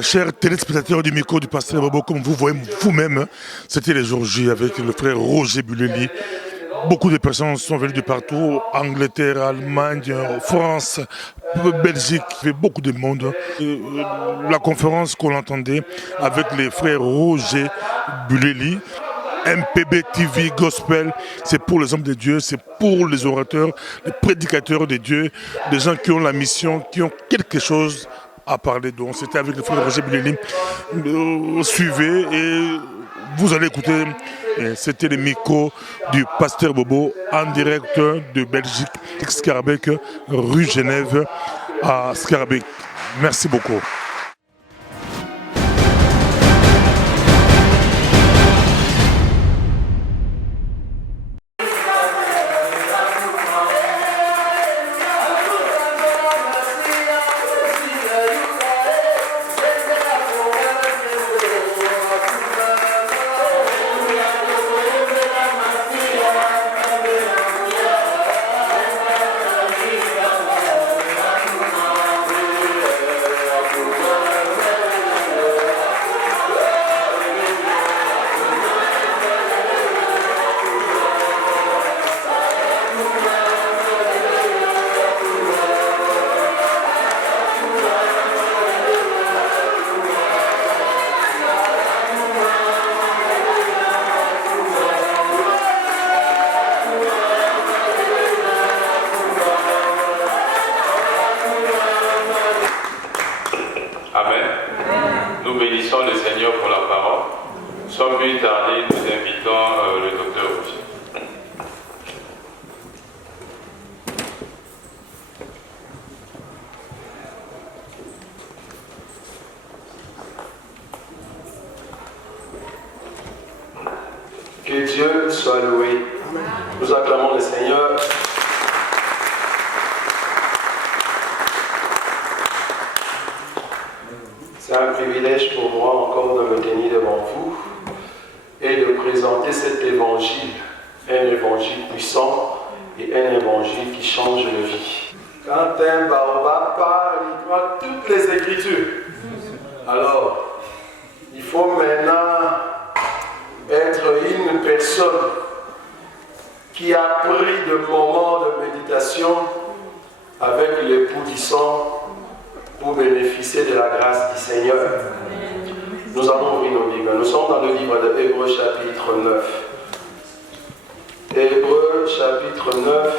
Chers téléspectateurs du micro du pasteur Bobo, comme vous voyez vous-même, c'était les jours J avec le frère Roger Buleli. Beaucoup de personnes sont venues de partout, Angleterre, Allemagne, France, Belgique, il y avait beaucoup de monde. La conférence qu'on entendait avec les frères Roger Buleli, MPB TV Gospel, c'est pour les hommes de Dieu, c'est pour les orateurs, les prédicateurs de Dieu, des gens qui ont la mission, qui ont quelque chose à parler. Donc c'était avec le frère Roger Buleli. Suivez et vous allez écouter. C'était le micro du pasteur Bobo en direct de Belgique, Scarbeck, rue Genève à Scarbeck. Merci beaucoup. Que Dieu soit loué. Nous acclamons le Seigneur. C'est un privilège pour moi encore de me tenir devant vous et de présenter cet évangile. Un évangile puissant et un évangile qui change de vie. Quand un baobab parle, il prend toutes les Écritures. Alors, il faut maintenant être une personne qui a pris de moments de méditation avec l'époux du sang pour bénéficier de la grâce du Seigneur. Nous allons ouvrir nos Bibles. Nous sommes dans le livre de Hébreux chapitre 9. Hébreux chapitre 9.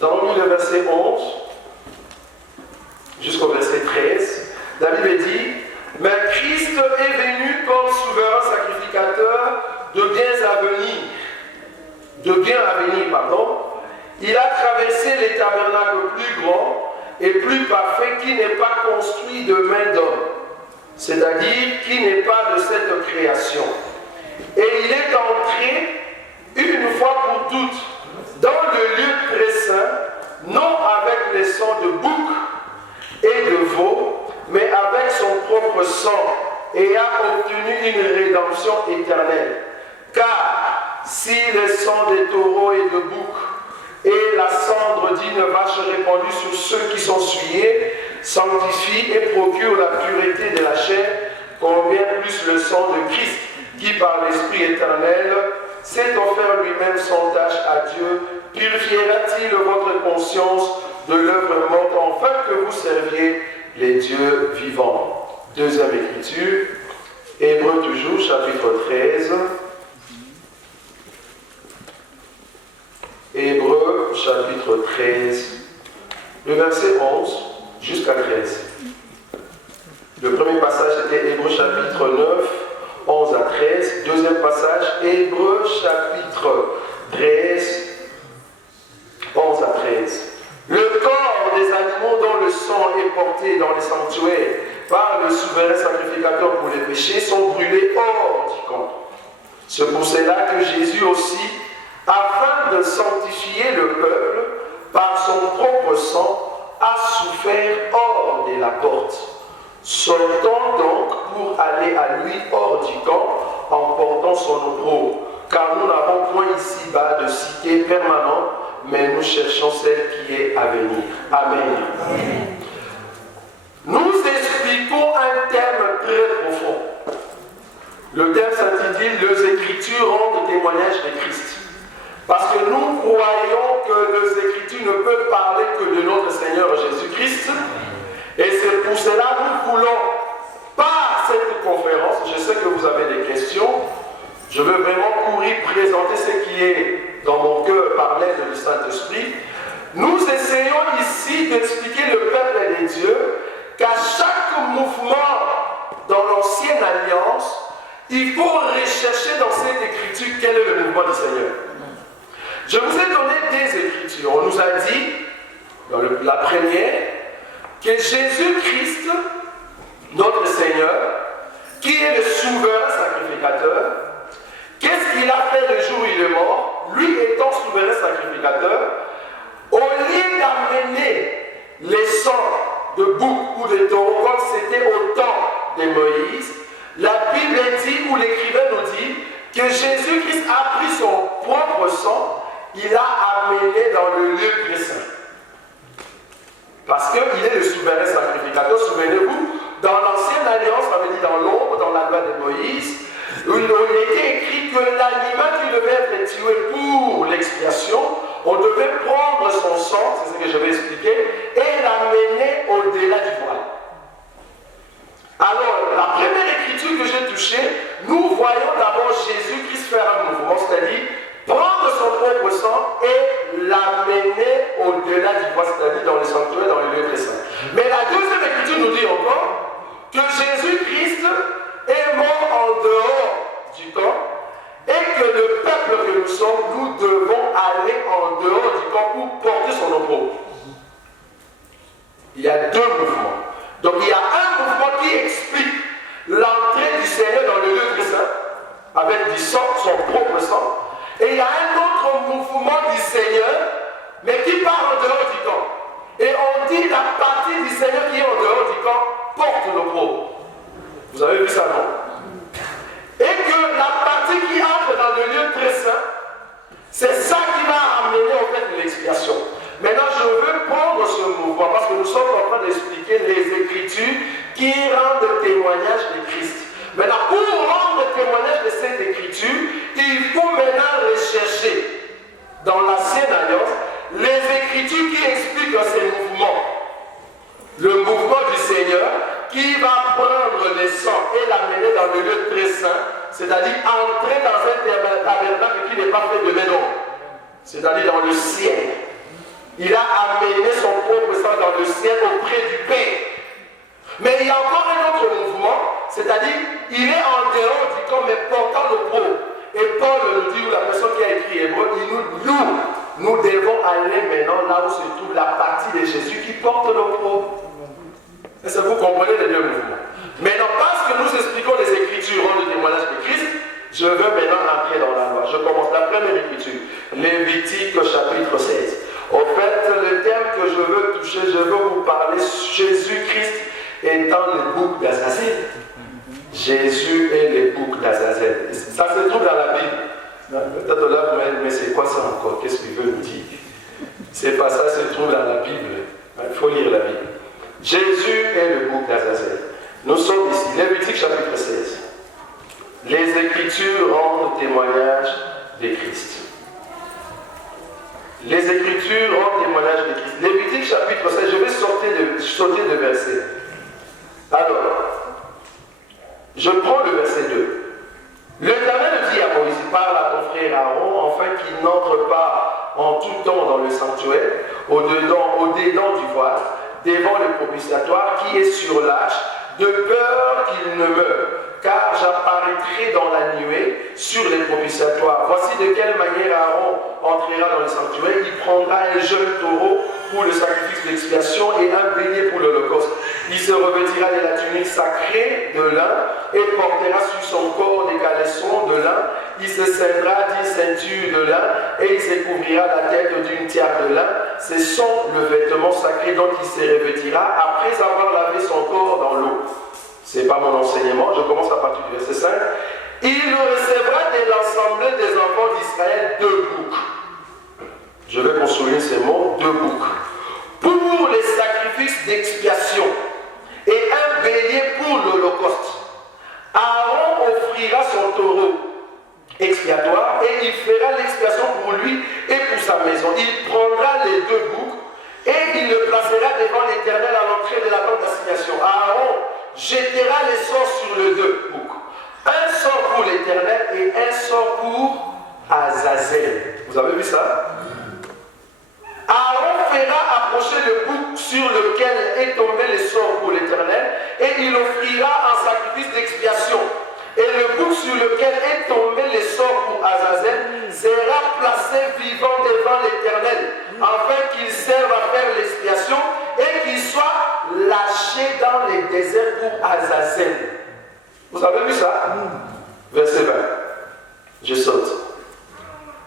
Nous allons lire le verset 11 jusqu'au verset 13. La Bible dit: mais Christ est venu comme souverain sacrificateur de biens à venir. Il a traversé les tabernacles plus grands et plus parfaits qui n'est pas construit de main d'homme, c'est-à-dire qui n'est pas de cette création. Et il est entré une fois pour toutes dans le lieu très saint, non avec les sangs de bouc et de veau, mais avec son propre sang, et a obtenu une rédemption éternelle. Car si le sang des taureaux et de boucs et la cendre d'une vache répandue sur ceux qui sont souillés sanctifient et procurent la pureté de la chair, combien plus le sang de Christ, qui par l'Esprit éternel s'est offert lui-même sans tâche à Dieu, purifiera-t-il votre conscience de l'œuvre morte, afin que vous serviez les dieux vivants. Deuxième écriture, Hébreux toujours, chapitre 13. Hébreux, chapitre 13, le verset 11 jusqu'à 13. Le premier passage était Hébreux, chapitre 9, 11 à 13. Deuxième passage, Hébreux, chapitre 13, 11 à 13. Le corps des animaux dont le sang est porté dans les sanctuaires par le souverain sacrificateur pour les péchés sont brûlés hors du camp. C'est pour cela que Jésus aussi, afin de sanctifier le peuple par son propre sang, a souffert hors de la porte. Sortons donc pour aller à lui hors du camp en portant son opprobre, car nous n'avons point ici-bas de cité permanente, mais nous cherchons celle qui est à venir. Amen. Nous expliquons expliquons un thème très profond. Le thème s'intitule « Les Écritures rendent témoignage de Christ ». Parce que nous croyons que les Écritures ne peuvent parler que de notre Seigneur Jésus-Christ. Et c'est pour cela que nous voulons, par cette conférence, je sais que vous avez des questions, je veux vraiment courir présenter ce qui est dans mon cœur par l'aide du Saint-Esprit. Nous essayons ici d'expliquer le peuple des dieux qu'à chaque mouvement dans l'ancienne alliance, il faut rechercher dans cette écriture quel est le mouvement du Seigneur. Je vous ai donné des écritures. On nous a dit, dans la première, que Jésus-Christ, notre Seigneur, qui est le souverain sacrificateur, qu'est-ce qu'il a fait le jour où il est mort? Lui étant souverain sacrificateur, au lieu d'amener les sangs de bouc ou de taureau comme c'était au temps de Moïse, la Bible dit, ou l'écrivain nous dit, que Jésus-Christ a pris son propre sang, il l'a amené dans le lieu très saint. Parce qu'il est le souverain sacrificateur. Souvenez-vous, dans l'ancienne alliance, on avait dit dans l'ombre, dans la loi de Moïse, où il était écrit que l'animal qui devait être tué pour l'expiation, on devait prendre son sang, c'est ce que je vais expliquer, et l'amener au-delà du voile. Alors, la première écriture que j'ai touchée, nous voyons d'abord Jésus-Christ faire un mouvement, c'est-à-dire prendre son propre sang et l'amener au-delà du voile, c'est-à-dire dans les sanctuaires, dans les lieux très saints. Mais la deuxième écriture nous dit encore que Jésus-Christ est mort en dehors du camp et que le peuple que nous sommes, nous devons aller en dehors du camp pour porter son opprobre. Il y a deux mouvements. Donc il y a un mouvement qui explique l'entrée du Seigneur dans le lieu très saint avec du sang, son propre sang. Et il y a un autre mouvement du Seigneur, mais qui part en dehors du camp. Et on dit la partie du Seigneur qui est en dehors du camp porte l'opprobre. Vous avez vu ça, non? Et que la partie qui entre dans le lieu très saint, c'est ça qui va amener en fait l'expiation. Maintenant, je veux prendre ce mouvement parce que nous sommes en train d'expliquer les Écritures qui rendent témoignage de Christ. Maintenant, pour rendre témoignage de cette Écriture, il faut maintenant rechercher dans l'ancienne alliance les Écritures qui expliquent ces mouvements. Le mouvement du Seigneur qui va prendre le sang et l'amener dans le lieu très saint, c'est-à-dire entrer dans un tabernacle qui n'est pas fait de main, c'est-à-dire dans le ciel. Il a amené son propre sang dans le ciel auprès du Père. Mais il y a encore un autre mouvement, c'est-à-dire il est en dehors du camp mais portant l'opprobre. Et Paul nous dit, ou la personne qui a écrit Hébreu, nous devons aller maintenant là où se trouve la partie de Jésus qui porte l'opprobre. Est-ce que vous comprenez les deux mouvements? Maintenant, parce que nous expliquons les Écritures rendent le témoignage de Christ, je veux maintenant entrer dans la loi. Je commence la première écriture, Lévitique chapitre 16. En fait, le thème que je veux toucher, je veux vous parler Jésus-Christ étant le bouc d'Azazel. Jésus est le bouc d'Azazel. Ça se trouve dans la Bible. Peut-être là, mais c'est quoi ça encore? Qu'est-ce qu'il veut nous dire? C'est pas ça, se trouve dans la Bible. Il faut lire la Bible. Jésus est le bouc d'Azazel. Nous sommes ici, Lévitique chapitre 16. Les Écritures rendent témoignage de Christ. Les Écritures rendent témoignage de Christ. Lévitique chapitre 16, je vais sauter de verset. Alors, je prends le verset 2. L'Éternel dit à Moïse, parle à ton frère Aaron, afin qu'il n'entre pas en tout temps dans le sanctuaire, au-dedans du voile, devant le propitiatoire qui est sur l'arche, de peur qu'il ne meure. Car j'apparaîtrai dans la nuée sur les propitiatoires. Voici de quelle manière Aaron entrera dans le sanctuaire. Il prendra un jeune taureau pour le sacrifice d'expiation et un bélier pour l'holocauste. Il se revêtira de la tunique sacrée de lin et portera sur son corps des caleçons de lin. Il se ceindra d'une ceinture de lin et il se couvrira la tête d'une tiare de lin. Ce sont le vêtement sacré dont il se revêtira après avoir lavé son corps dans l'eau. Ce n'est pas mon enseignement, je commence à partir du verset 5. Il recevra de l'assemblée des enfants d'Israël 2 boucs. Je vais qu'on souligne ces mots, 2 boucs. Pour les sacrifices d'expiation et un bélier taureau expiatoire et il fera l'expiation pour lui et pour sa maison. Il prendra les deux boucs et il le placera devant l'Éternel à l'entrée de la tente d'assignation. Aaron jettera les sorts sur les deux boucs. Un sort pour l'Éternel et un sort pour Azazel. Vous avez vu ça? Aaron fera approcher le bouc sur lequel est tombé le sort pour l'Éternel et il offrira un sacrifice d'expiation. Et le bouc sur lequel est tombé le sort pour Azazel sera placé vivant devant l'Éternel, afin qu'il serve à faire l'expiation et qu'il soit lâché dans les déserts pour Azazel. Vous avez vu ça? Verset 20. Je saute.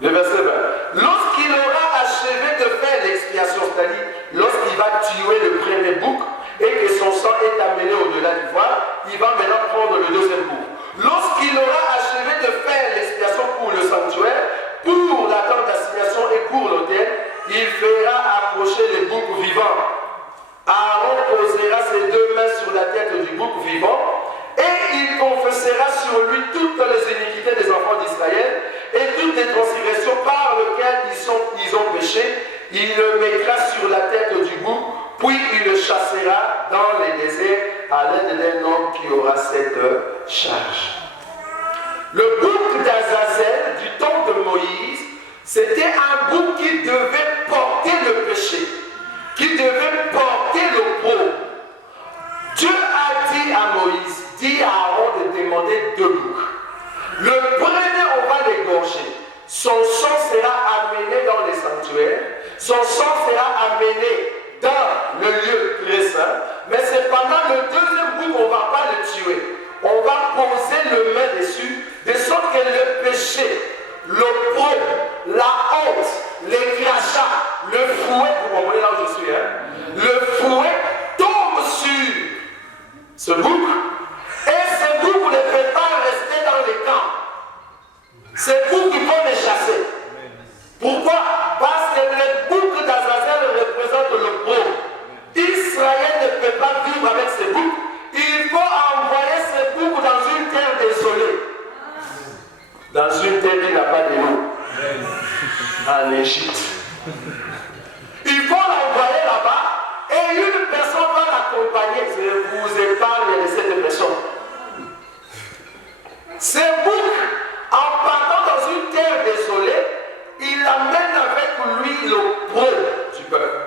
Le verset 20. Lorsqu'il aura achevé de faire l'expiation, c'est-à-dire lorsqu'il va tuer le premier bouc et que son sang est amené au-delà du voile, il va maintenant prendre le deuxième bouc. Lorsqu'il aura achevé de faire l'expiation pour le sanctuaire, pour la tente d'assignation et pour l'autel, il fera approcher le bouc vivant. Aaron posera ses deux mains sur la tête du bouc vivant et il confessera sur lui toutes les iniquités des enfants d'Israël et toutes les transgressions par lesquelles ils ont péché. Il le mettra sur la tête du bouc, puis il le chassera dans les déserts à l'aide d'un homme qui aura cette charge. Le bouc d'Azazel du temps de Moïse, c'était un bouc qui devait porter le péché, qui devait porter l'opprobre. Dieu a dit à Moïse, dit à Aaron de demander deux boucs. Le premier, on va l'égorger. Son sang sera amené dans les sanctuaires. Son sang sera amené dans le lieu très saint. Mais c'est pendant le deuxième bouc qu'on ne va pas le tuer. On va poser le main dessus, de sorte que le péché, l'opprobre, la honte, les crachats, le fouet, vous comprenez là où je suis, le fouet tombe sur ce bouc. Et ce bouc ne peut pas rester dans les camps. C'est bouc qui peut les chasser. Pourquoi? Parce que le bouc d'Azazel représente l'opprobre. Israël ne peut pas vivre avec ce bouc. Il faut envoyer ce bouc dans une terre désolée. Dans une terre qui n'a pas de l'eau. En Égypte. Il faut l'envoyer là-bas et une personne va l'accompagner. Je vous épargne de cette personne. Ce bouc, en partant dans une terre désolée, il amène avec lui l'opprobre du peuple,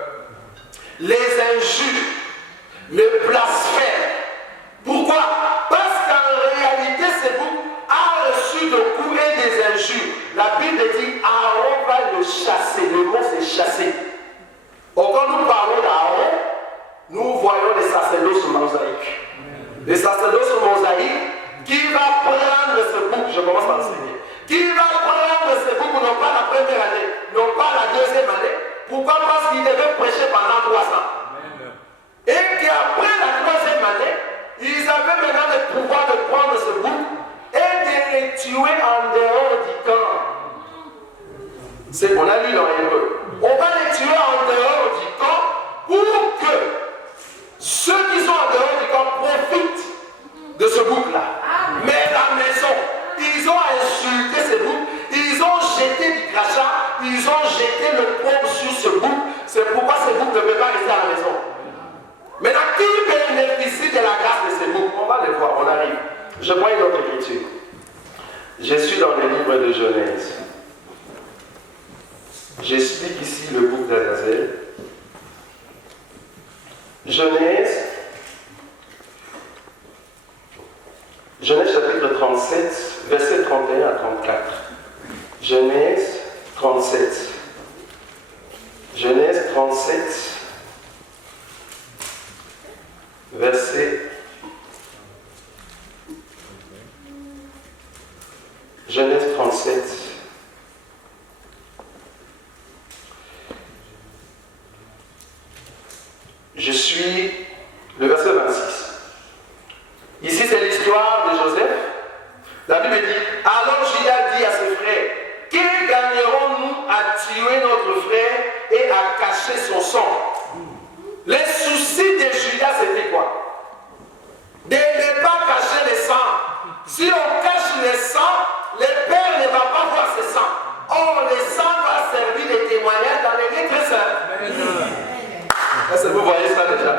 les injures, le blasphème. Pourquoi? Parce qu'en réalité, ce bouc a reçu de coups et des injures. La Bible dit Aaron va le chasser. Le mot c'est chasser. Or, quand nous parlons d'Aaron, nous voyons les sacerdoces mosaïques. Les sacerdoces mosaïques qui va prendre ce bouc, je commence à enseigner, qui va prendre ce bouc, non pas la première année, non pas la deuxième année. Pourquoi? Parce qu'il devait prêcher pendant 3 ans. Et qu'après la 3e année, ils avaient maintenant le pouvoir de prendre ce bouc et de les tuer en dehors du camp. C'est ce qu'on a lu dans l'Hébreu. On va les tuer en dehors du camp pour que ceux qui sont en dehors du camp profitent de ce bouc-là. Mais la maison, ils ont insulté ce bouc, ils ont jeté du crachat, ils ont jeté le pauvre sur ce bouc. C'est pourquoi ce bouc ne peut pas rester à la maison. Maintenant, qui bénéficie de la grâce de ce bouc? On va le voir, on arrive. Je prends une autre écriture. Je suis dans le livre de Genèse. J'explique ici le bouc d'Azazel. Genèse chapitre 37, versets 31 à 34. Genèse 37. Genèse 37, verset. Genèse 37. Je suis le verset 26. Ici, c'est l'histoire de Joseph. La Bible dit, alors Judas dit à ses frères, que gagnerons-nous à tuer notre frère et à cacher son sang? Les soucis de Judas, c'était quoi? De ne pas cacher le sang. Si on cache les sangs, le Père ne va pas voir ses sangs. Or, les sangs va servir de témoignage dans les lieux très saints. Est-ce que vous voyez ça déjà?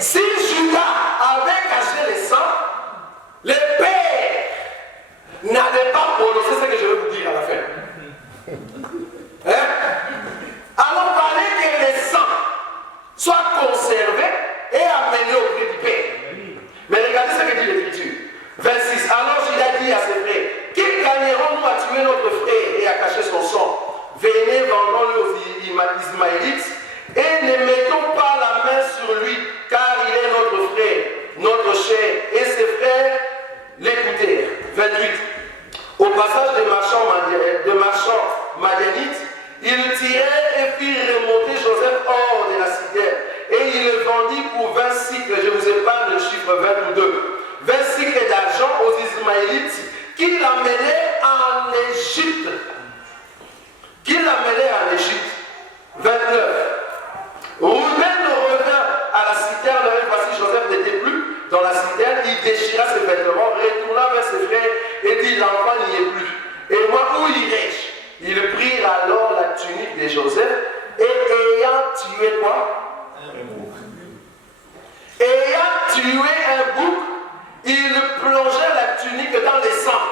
Si Judas avait caché les sangs, le Père n'allait pas prononcer ce que je vais vous dire à la fin. Hein? Alors, il fallait que les sangs soient conservés et amenés auprès du Père. Mais regardez ce que dit l'Écriture. 26. Alors Judas dit à ses frères, qui gagnerons-nous à tuer notre frère et à cacher son sang? Venez, vendons-le aux Ismaélites et ne mettons pas la main sur lui, car il est notre frère, notre chair. Et ses frères l'écoutèrent. 28. Au passage des marchands madianites, ils tirèrent et firent remonter Joseph hors de la citerne. Et il le vendit pour 20 cycles. Je vous épargne le chiffre 22. 20 cycles d'argent aux Ismaélites qui l'amenaient en Égypte. 29. Rouben revint à la citerne, et voici Joseph n'était plus dans la citerne, il déchira ses vêtements, retourna vers ses frères et dit, l'enfant n'y est plus. Et moi, où irai-je? Ils prirent alors la tunique de Joseph et ayant tué quoi? Ayant tué un bouc, ils plongèrent la tunique dans les sangs.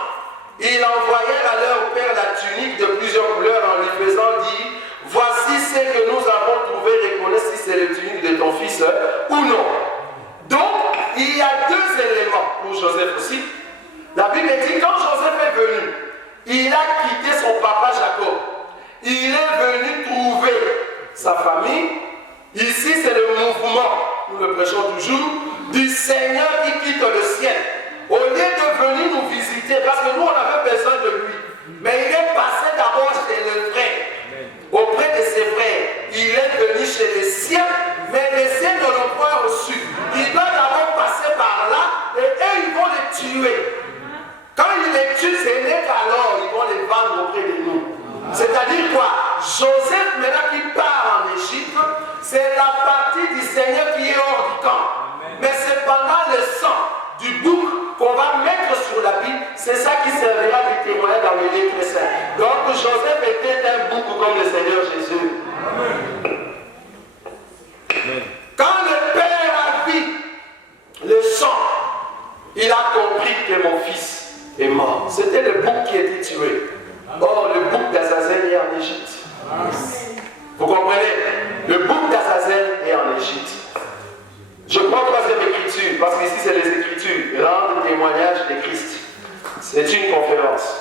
Ils envoyèrent à leur père la tunique de plusieurs couleurs en lui faisant dire, voici ce que nous avons trouvé, reconnais si c'est la tunique de ton fils ou non. Donc, il y a deux éléments pour Joseph aussi. La Bible dit, quand Joseph est venu, il a quitté son papa Jacob. Il est venu trouver sa famille. Ici, c'est le mouvement, nous le prêchons toujours, du Seigneur qui quitte le ciel. Au lieu de venir nous visiter, parce que nous, on avait besoin de lui. Mais il est passé d'abord chez le frère, auprès de ses frères. Il est venu chez les siens, mais les siens ne l'ont pas reçu. Il doit d'abord passer par là, et eux, ils vont les tuer. Quand ils les tuent, ce n'est qu'alors ils vont les vendre auprès de nous. C'est-à-dire quoi? Joseph, maintenant qui part en Égypte, c'est la partie du Seigneur qui est hors du camp. Mais c'est pendant le sang du bouc qu'on va mettre sur la Bible, c'est ça qui servira de témoignage dans le livre très saint. Donc Joseph était un bouc comme le Seigneur Jésus. Quand le Père a vu le sang, il a compris que mon fils est mort. C'était le bouc qui était tué. Or, le bouc d'Azazel est en Égypte. Vous comprenez? Le bouc d'Azazel est en Égypte. Je prends troisième écriture, parce qu'ici c'est les écritures, rendre témoignage de Christ. C'est une conférence.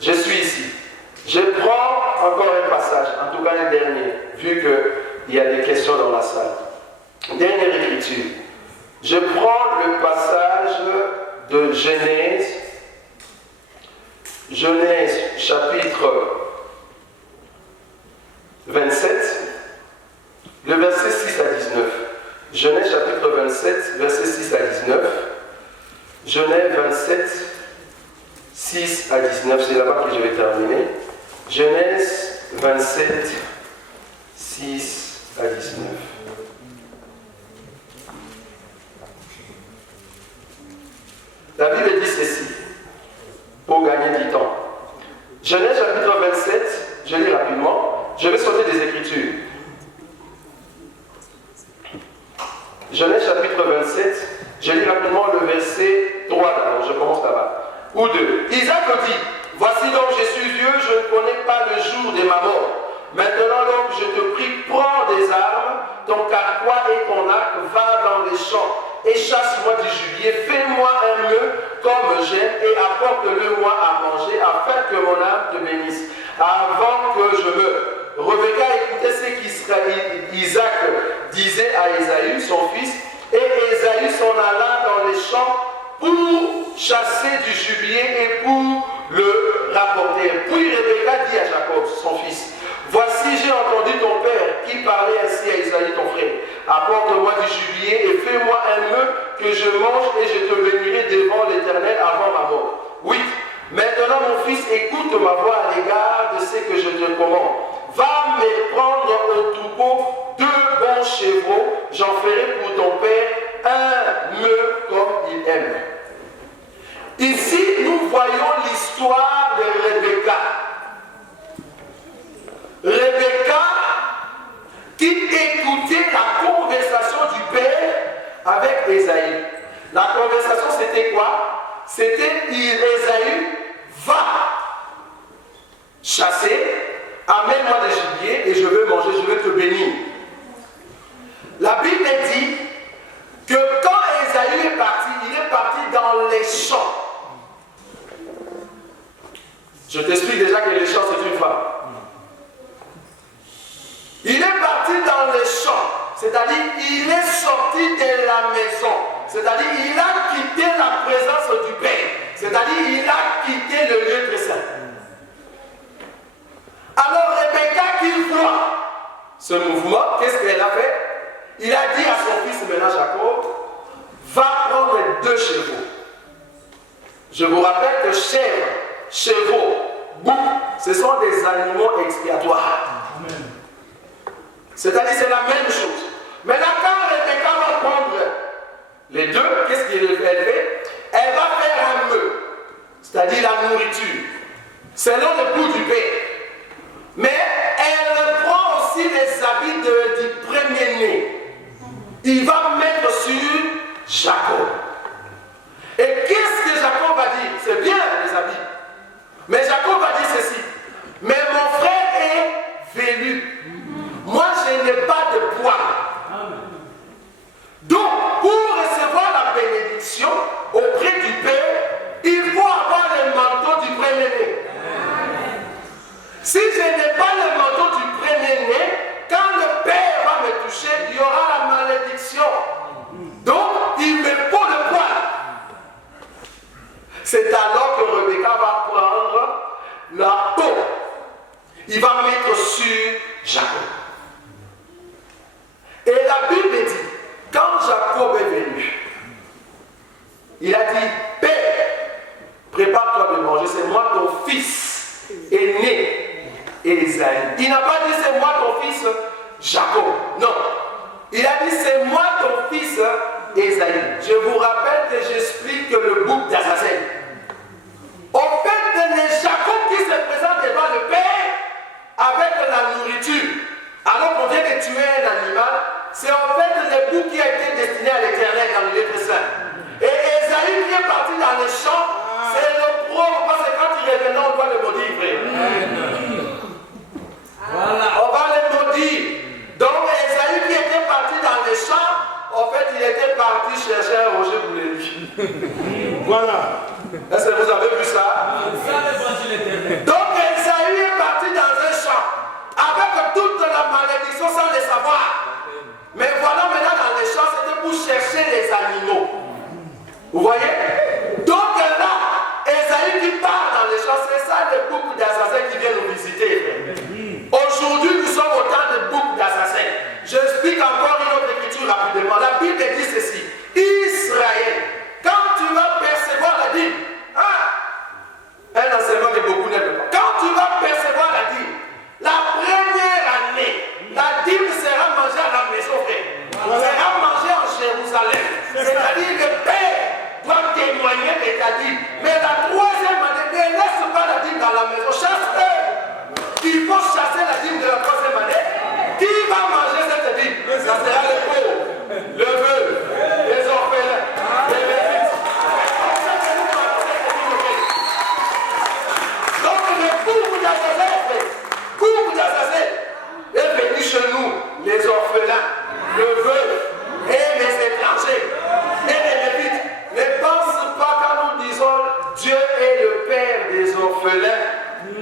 Je suis ici. Je prends encore un passage, en tout cas le dernier, vu qu'il y a des questions dans la salle. Dernière écriture. Je prends le passage de Genèse. Genèse chapitre 27, le verset 6 à 19. Genèse chapitre 27, verset 6 à 19. Genèse 27, 6 à 19, c'est là-bas que je vais terminer. Genèse 27, 6 à 19. La Bible dit ceci, pour gagner du temps. Genèse chapitre 27, je lis rapidement, je vais sauter des Écritures. Genèse chapitre 27, je lis rapidement le verset 3 d'abord, je commence là-bas. Ou 2. Isaac dit, voici donc je suis vieux, je ne connais pas le jour de ma mort. Maintenant donc je te prie, prends des armes, ton carquois et ton arc, va dans les champs et chasse-moi du gibier, fais-moi un nœud comme j'aime et apporte-le-moi à manger afin que mon âme te bénisse avant que je meure. Rebecca écoutait ce qu'Isaac disait à Ésaü, son fils, et Ésaü s'en alla dans les champs pour chasser du gibier et pour le rapporter. Puis Rebecca dit à Jacob, son fils, voici j'ai entendu ton père qui parlait ainsi à Isaïe ton frère. Apporte-moi du gibier et fais-moi un nœud que je mange et je te bénirai devant l'Éternel avant ma mort. 8. Maintenant mon fils, écoute ma voix à l'égard de ce que je te commande. Va me prendre au troupeau 2 bons chevaux, j'en ferai pour ton père un nœud comme il aime. Ici, nous voyons l'histoire de Rebecca. Rebecca qui écoutait la conversation du père avec Ésaü. La conversation, c'était quoi? C'était Ésaü va chasser, amène-moi des gibiers et je veux manger, je veux te bénir. La Bible dit que quand Ésaü est parti, il est parti dans les champs. Je t'explique déjà que les champs, c'est une femme. Il est parti dans les champs, c'est-à-dire il est sorti de la maison, c'est-à-dire il a quitté la présence du Père, c'est-à-dire il a quitté le lieu très saint. Alors Rebecca qui voit ce mouvement, qu'est-ce qu'elle a fait? Il a dit à son fils maintenant Jacob, va prendre 2 chevaux. Je vous rappelle que chèvres, chevaux, boucs, ce sont des animaux expiatoires. Amen. C'est-à-dire c'est la même chose. Maintenant quand Rebecca va prendre les 2, qu'est-ce qu'elle fait? Elle va faire un meuble, c'est-à-dire la nourriture, selon le goût du père. Mais elle prend aussi les habits du premier-né. Il va mettre sur Jacob. Et qu'est-ce que Jacob va dire? C'est bien les habits. Mais Jacob va dire ceci. Mais mon frère est velu. Moi, je n'ai pas de poids. Donc, pour recevoir la bénédiction auprès du Père, il faut avoir le manteau du premier-né. Si je n'ai pas le manteau du premier-né, quand le Père va me toucher, il y aura la malédiction. Donc, il me faut le poids. C'est alors que Rebecca va prendre la peau. Il va mettre sur Jacob. Et la Bible dit, quand Jacob est venu, il a dit, Père, prépare-toi de manger, c'est moi ton fils aîné. Ésaü. Il n'a pas dit c'est moi ton fils Jacob. Non. Il a dit c'est moi ton fils Ésaü. Je vous rappelle que j'explique le bouc d'Azazel. Au fait, les Jacob qui se présente devant le Père avec la nourriture, alors qu'on vient de tuer un animal, c'est en fait le bouc qui a été destiné à l'Éternel dans le lieu très saint. Et Ésaü qui est parti dans les champs, c'est le pauvre, parce que quand il revenait, on doit le maudire, frère. Voilà. On va les maudire. Donc Ésaü qui était parti dans les champs, en fait il était parti chercher un rocher pour les lui. Voilà. Est-ce que vous avez vu ça? Donc Ésaü est parti dans un champ avec toute la malédiction sans le savoir. Mais voilà maintenant dans les champs, c'était pour chercher les animaux. Vous voyez? Donc là, Ésaü qui part dans les champs, c'est ça le bouc d'Azazel qui vient nous visiter. Aujourd'hui, nous sommes au temps de bouc d'Azazel. J'explique encore une autre écriture rapidement. La Bible dit ceci. Israël, quand tu vas percevoir la dîme, un enseignement que beaucoup n'aiment pas. Quand tu vas percevoir la dîme, la première année, la dîme sera mangée à la maison, frère. Sera mangée en Jérusalem. C'est-à-dire que le Père doit témoigner de ta dîme. Mais la 3e année, ne laisse pas la dîme dans la maison. Chasse-le. Il faut chasser la dîme de la 3e année. Qui va manger cette dîme? Ça sera le pauvre, le veuve, les orphelins, les lévites. Donc le bouc d'Azazel est venu chez nous, les orphelins, le veuve et les étrangers et les lévites. Ne pense pas quand nous disons Dieu est le Père des orphelins,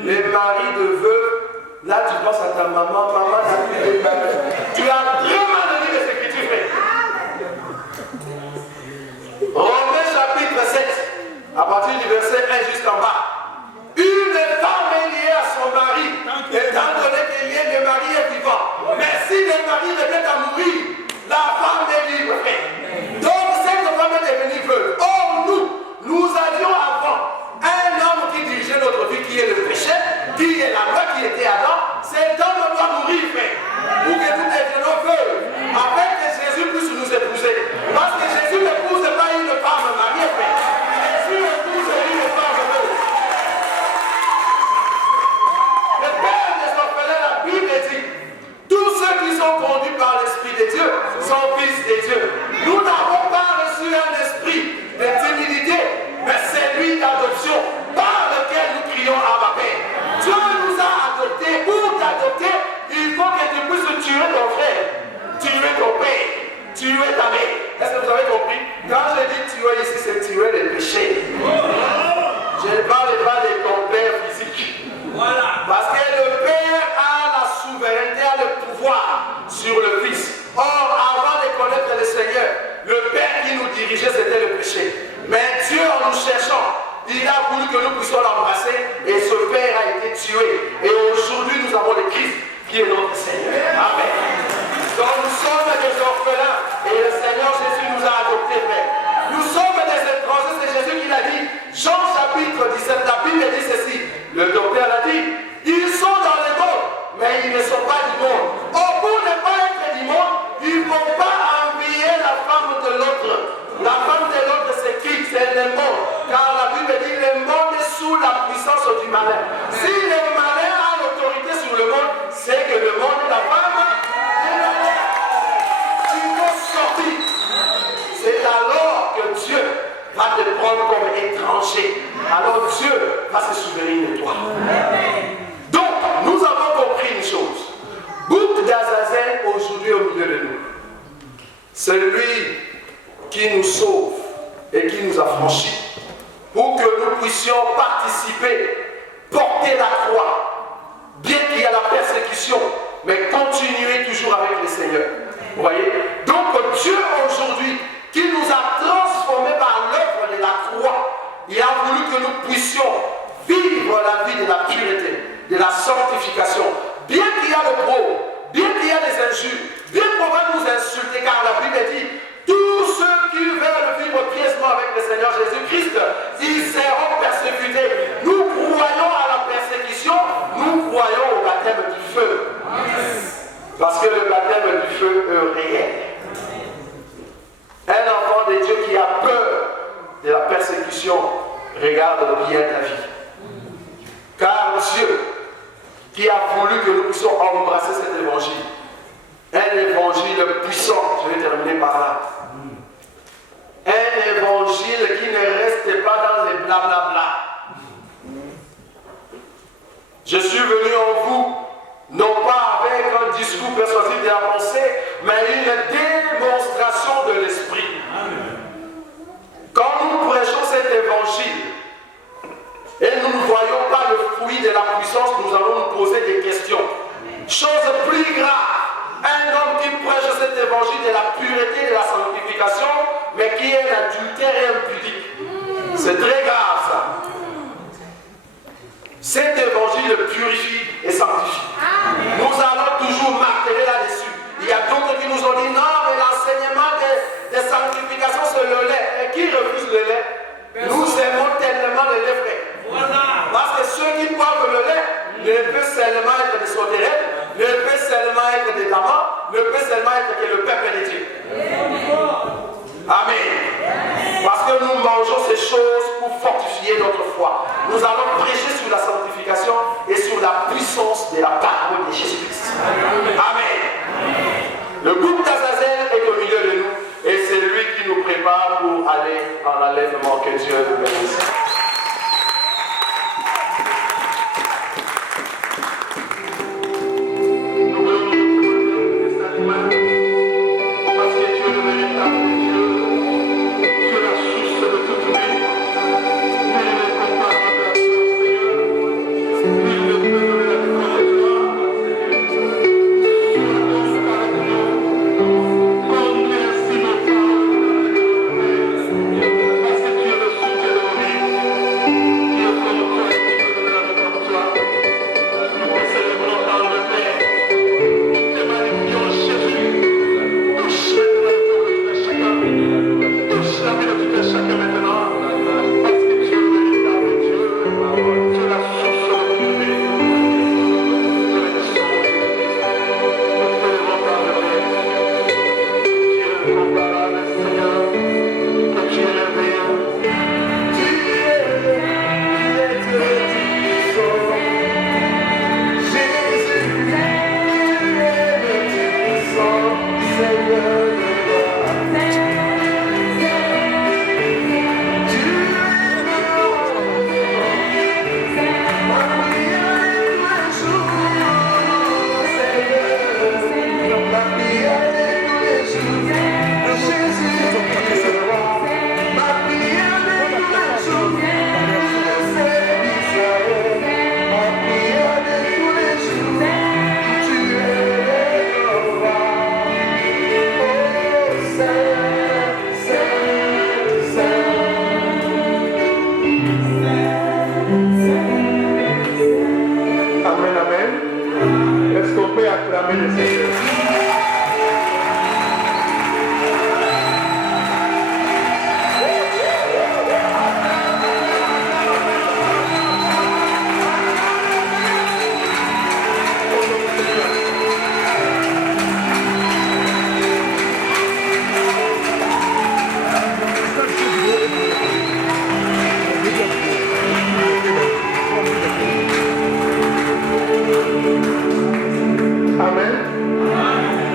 les maris de veuves. Là, tu penses à ta maman, maman n'a plus de mari. Tu as vraiment de lire les Écritures, frère. Romains chapitre 7, à partir du verset 1 jusqu'en bas. Une femme est liée à son mari, étant donné que le mari est vivant. Mais si le mari revient à mourir, la femme est libre, frère. Donc, cette femme est devenue veuve. Or, nous avions avant un homme qui dirigeait notre vie, qui est le péché, qui est la loi, qui était Adam. Cet homme doit mourir, frère, pour que nous devenions veuves, afin que Jésus puisse nous épouser. Parce que Jésus n'épouse pas une femme mariée, frère. Jésus épouse Dieu. Nous n'avons pas reçu un esprit de timidité, mais c'est lui d'adoption par lequel nous crions à ma Père. Dieu nous a adoptés. Pour t'adopter, il faut que tu puisses tuer ton frère, tuer ton père, tuer ta mère. Est-ce que vous avez compris? Quand je dis tuer ici, c'est tuer les péchés. Je ne parle pas de ton père physique. Voilà. Parce que le Père a la souveraineté, a le pouvoir sur le Fils. Or, avant de connaître le Seigneur, le Père qui nous dirigeait, c'était le péché. Mais Dieu, en nous cherchant, il a voulu que nous puissions l'embrasser et ce Père a été tué. Et aujourd'hui, nous avons le Christ qui est notre Seigneur. Amen. Donc, nous sommes des orphelins et le Seigneur Jésus nous a adoptés, Père. Nous sommes des étrangers, c'est Jésus qui l'a dit. Jean chapitre 17, la Bible dit ceci. Le docteur l'a dit. Ils sont dans le monde, mais ils ne sont pas du monde. Or, pour ne pas être du monde, il ne faut pas envier la femme de l'autre. La femme de l'autre, c'est qui? C'est le monde. Car la Bible dit le monde est sous la puissance du malin. Si le malin a l'autorité sur le monde, c'est que le monde est la femme de malin. Il faut sortir. C'est alors que Dieu va te prendre comme étranger. Alors Dieu va se souvenir de toi. Donc, nous avons compris une chose. Bouc d'Azazel aujourd'hui au milieu de nous. C'est lui qui nous sauve et qui nous a franchis pour que nous puissions participer, porter la croix, bien qu'il y a la persécution, mais continuer toujours avec le Seigneur. Vous voyez? Donc Dieu aujourd'hui, qui nous a transformés par l'œuvre de la croix, il a voulu que nous puissions vivre la vie de la pureté, de la sanctification. Bien qu'il y a le pro, bien qu'il y a des injures, bien qu'on va nous insulter, car la Bible dit tous ceux qui veulent vivre pieusement avec le Seigneur Jésus-Christ, ils seront persécutés. Nous croyons à la persécution, nous croyons au baptême du feu. Parce que le baptême du feu est réel. Un enfant de Dieu qui a peur de la persécution, regarde bien ta vie. Car Dieu, qui a voulu que nous puissions embrasser cet évangile, un évangile puissant, je vais terminer par là. Un évangile qui ne reste pas dans les blablabla. Je suis venu en vous, non pas avec un discours persuasif de la pensée, mais une démonstration de l'esprit. Quand nous prêchons cet évangile, et nous ne voyons pas le fruit de la puissance, nous allons nous poser des questions. Chose plus grave, un homme qui prêche cet évangile de la pureté et de la sanctification, mais qui est un adultère et impudique. C'est très grave ça. Cet évangile purifie et sanctifie. Nous allons toujours marteler là-dessus. Il y a d'autres qui nous ont dit non, mais l'enseignement de sanctification c'est le lait. Et qui refuse le lait? Nous aimons tellement le lait frais. Parce que ceux qui boivent le lait ne peuvent seulement être des sauterelles, ne peuvent seulement être des amants, ne peuvent seulement être que le peuple de Dieu. Amen. Parce que nous mangeons ces choses pour fortifier notre foi. Nous allons prêcher sur la sanctification et sur la puissance de la parole de Jésus-Christ. Amen. Le groupe d'Azazel est au milieu de nous et c'est lui qui nous prépare pour aller en enlèvement. Que Dieu nous bénisse. acclamer le Seigneur.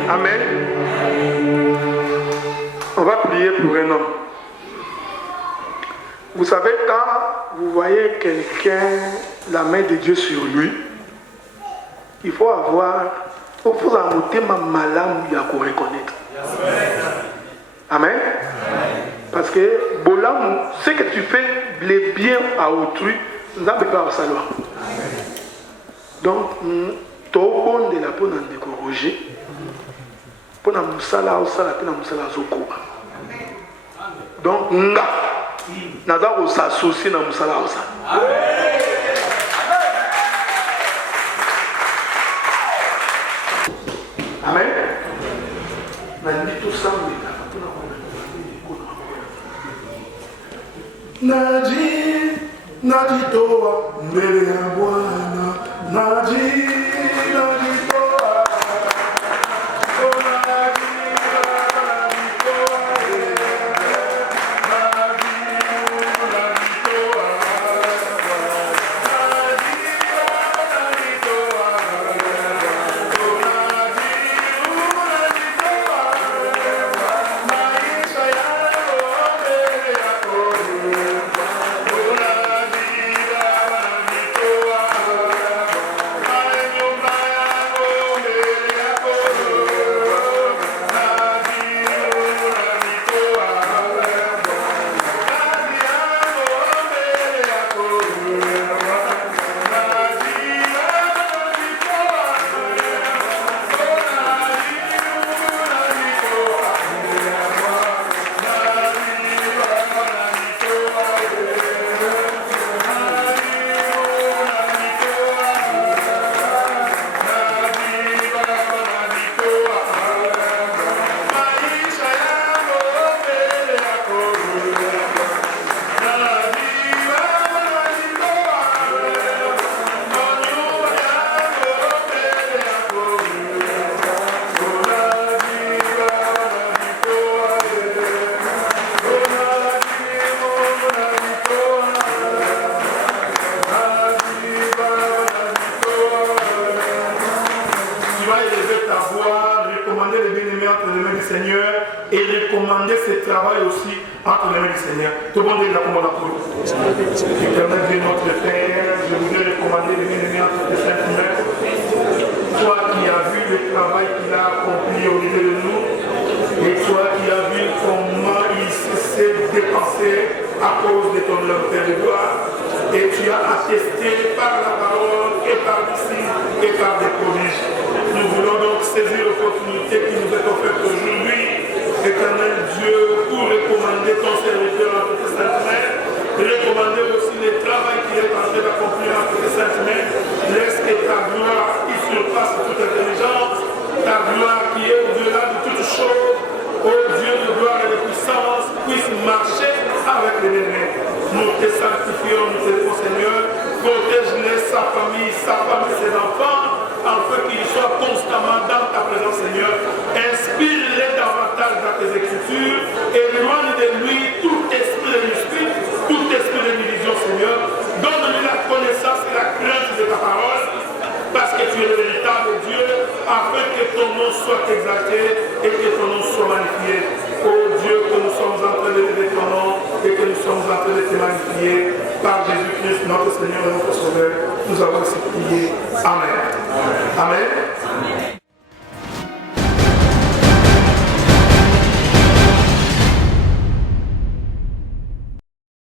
Amen. On va prier pour un homme. Vous savez, quand vous voyez quelqu'un, la main de Dieu sur lui, il faut avoir, il faut ajouter ma malam à reconnaître. Amen. Parce que bolam, ce que tu fais le bien à autrui, nous n'avons pas au salut. Donc, tu as bon de la peau dans le corriger. Pour la musala au sala, pour la musala zokoba. Donc, nga, nada ko s'associer na musala au sala. Amen. Nandi tout ça, Nadi, nadi toa, mbele ya Bwana, nadi, nadi toa. Tout le monde est là pour la cour. Éternel Dieu notre Père, je voudrais recommander les bien-aimés entre tes saintes mains. Toi qui as vu le travail qu'il a accompli au milieu de nous, et toi qui as vu comment il s'est dépensé à cause de ton œuvre de gloire, et tu as attesté par la parole et par ici et par des prodiges. Nous voulons donc saisir l'opportunité qui nous est offerte aujourd'hui, Éternel Dieu, pour recommander ton serviteur entre tes saintes mains, recommander aussi le travail qu'il est en train d'accomplir entre tes saintes mains. Laisse que ta gloire qui surpasse toute intelligence, ta gloire qui est au-delà de toute chose, ô Dieu de gloire et de puissance, puisse marcher avec les aînés. Nous te sanctifions, nous te disons Seigneur, protège-les, sa famille, ses enfants, afin qu'ils soient constamment dans ta présence, Seigneur. Inspire-les davantage dans tes écritures, éloigne de lui tout esprit de l'esprit, tout esprit de division, Seigneur. Donne-lui la connaissance et la crainte de ta parole, parce que tu es le véritable Dieu, afin que ton nom soit exalté et que ton nom soit magnifié. Oh Dieu, que nous sommes en train de lever ton nom et que nous sommes en train de te magnifier par Jésus-Christ, notre Seigneur et notre Sauveur. Nous avons ainsi prié. Amen. Amen.